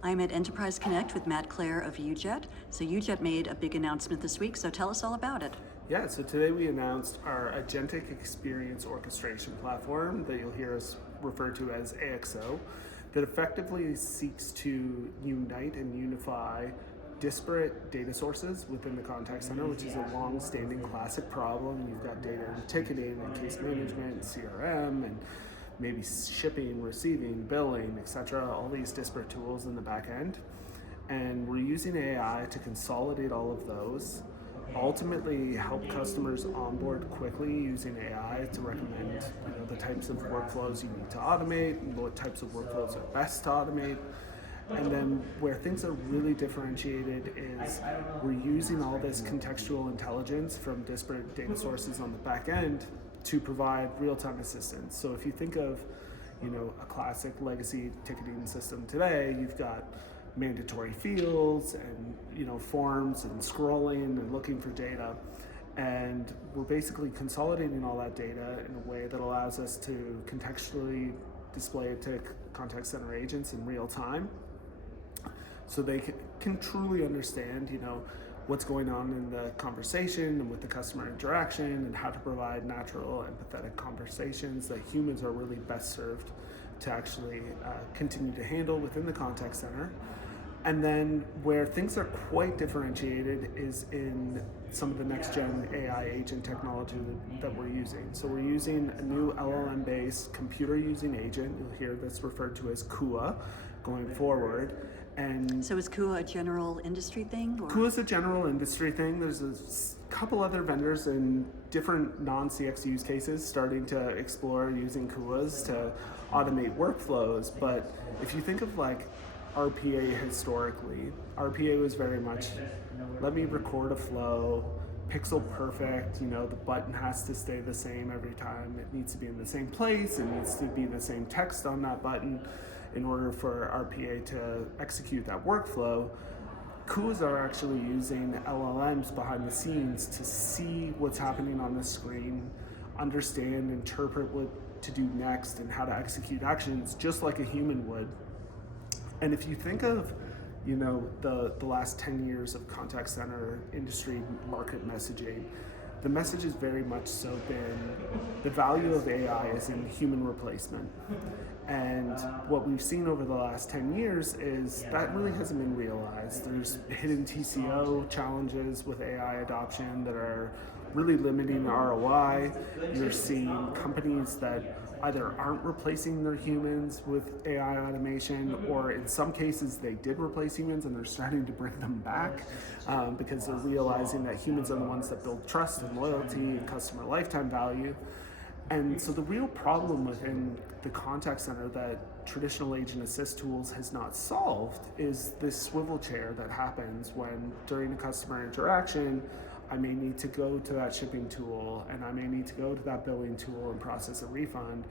I'm at Enterprise Connect with Clare of UJET. So UJET made a big announcement this week, so tell us all about it. Yeah, so today we announced our agentic experience orchestration platform that you'll hear us refer to as AXO, that effectively seeks to unite and unify disparate data sources within the contact center, which is a long-standing classic problem. You've got data in ticketing and case management and CRM and maybe shipping, receiving, billing, etc., all these disparate tools in the back end. And we're using AI to consolidate all of those, ultimately help customers onboard quickly using AI to recommend the types of workflows you need to automate and what types of workflows are best to automate. And then where things are really differentiated is we're using all this contextual intelligence from disparate data sources on the back end to provide real-time assistance. So if you think of a classic legacy ticketing system today, you've got mandatory fields and forms and scrolling and looking for data, and we're basically consolidating all that data in a way that allows us to contextually display it to contact center agents in real time, so they can truly understand what's going on in the conversation and with the customer interaction, and how to provide natural, empathetic conversations that humans are really best served to actually continue to handle within the contact center. And then where things are quite differentiated is in some of the next gen AI agent technology that we're using. So we're using a new LLM-based computer using agent. You'll hear this referred to as KUA going forward. And so is KUA a general industry thing? KUA is a general industry thing. There's a couple other vendors in different non-CX use cases starting to explore using KUAs to automate workflows. But if you think of RPA historically, RPA was very much, let me record a flow, pixel perfect, the button has to stay the same every time. It needs to be in the same place, it needs to be the same text on that button in order for RPA to execute that workflow. KUAs are actually using LLMs behind the scenes to see what's happening on the screen, understand, interpret what to do next and how to execute actions just like a human would. And if you think of, the last 10 years of contact center industry market messaging, the message has very much so been the value of AI is in human replacement. And what we've seen over the last 10 years is that really hasn't been realized. There's hidden TCO challenges with AI adoption that are really limiting ROI. You're seeing companies that either aren't replacing their humans with AI automation, or in some cases they did replace humans and they're starting to bring them back because they're realizing that humans are the ones that build trust and loyalty and customer lifetime value. And so the real problem within the contact center that traditional agent assist tools has not solved is this swivel chair that happens when during a customer interaction, I may need to go to that shipping tool and I may need to go to that billing tool and process a refund.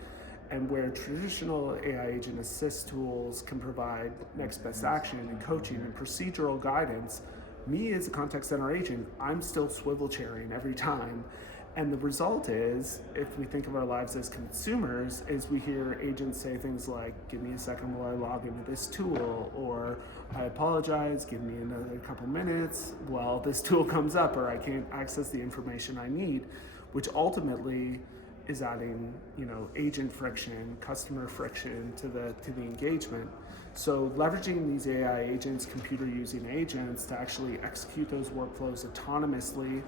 And where traditional AI agent assist tools can provide next best action and coaching and procedural guidance, me as a contact center agent, I'm still swivel chairing every time. And the result is, if we think of our lives as consumers, is we hear agents say things like, give me a second while I log into this tool, or I apologize, give me another couple minutes while this tool comes up, or I can't access the information I need, which ultimately is adding, agent friction, customer friction to the engagement. So leveraging these AI agents, computer using agents to actually execute those workflows autonomously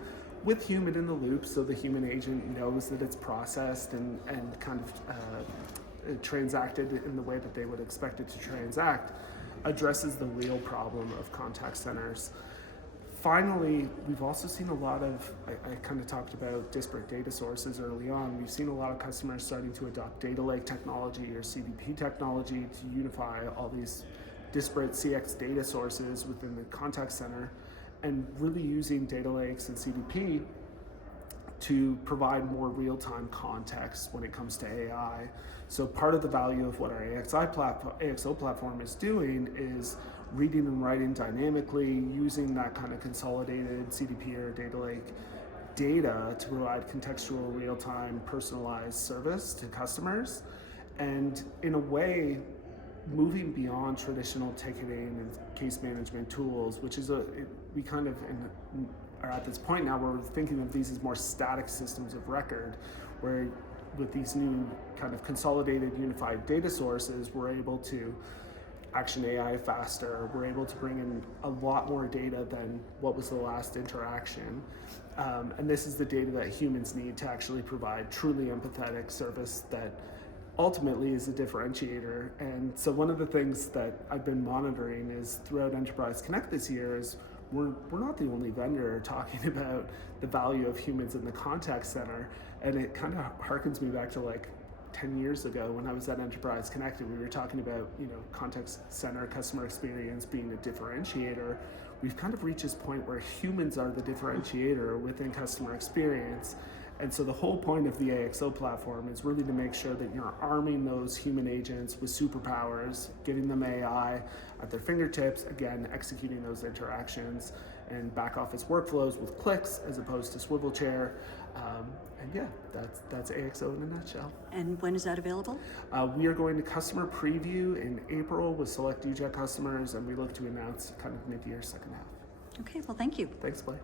with human in the loop, so the human agent knows that it's processed and kind of transacted in the way that they would expect it to transact, addresses the real problem of contact centers. Finally, we've also seen a lot of, I kind of talked about disparate data sources early on. We've seen a lot of customers starting to adopt data lake technology or CDP technology to unify all these disparate CX data sources within the contact center, and really using data lakes and CDP to provide more real-time context when it comes to AI. So part of the value of what our AXO platform is doing is reading and writing dynamically, using that kind of consolidated CDP or data lake data to provide contextual, real-time, personalized service to customers. And in a way, moving beyond traditional ticketing and case management tools, which is we kind of are at this point now where we're thinking of these as more static systems of record, where with these new kind of consolidated unified data sources, we're able to action AI faster. We're able to bring in a lot more data than what was the last interaction. And this is the data that humans need to actually provide truly empathetic service that ultimately is a differentiator. And so one of the things that I've been monitoring is throughout Enterprise Connect this year is we're not the only vendor talking about the value of humans in the contact center. And it kind of harkens me back to like 10 years ago when I was at Enterprise Connected. We were talking about, contact center customer experience being a differentiator. We've kind of reached this point where humans are the differentiator within customer experience. And so the whole point of the AXO platform is really to make sure that you're arming those human agents with superpowers, giving them AI at their fingertips, again, executing those interactions and back office workflows with clicks as opposed to swivel chair. And yeah, that's AXO in a nutshell. And when is that available? We are going to customer preview in April with select UJET customers, and we look to announce kind of mid-year, second half. Okay, well, thank you. Thanks, Blake.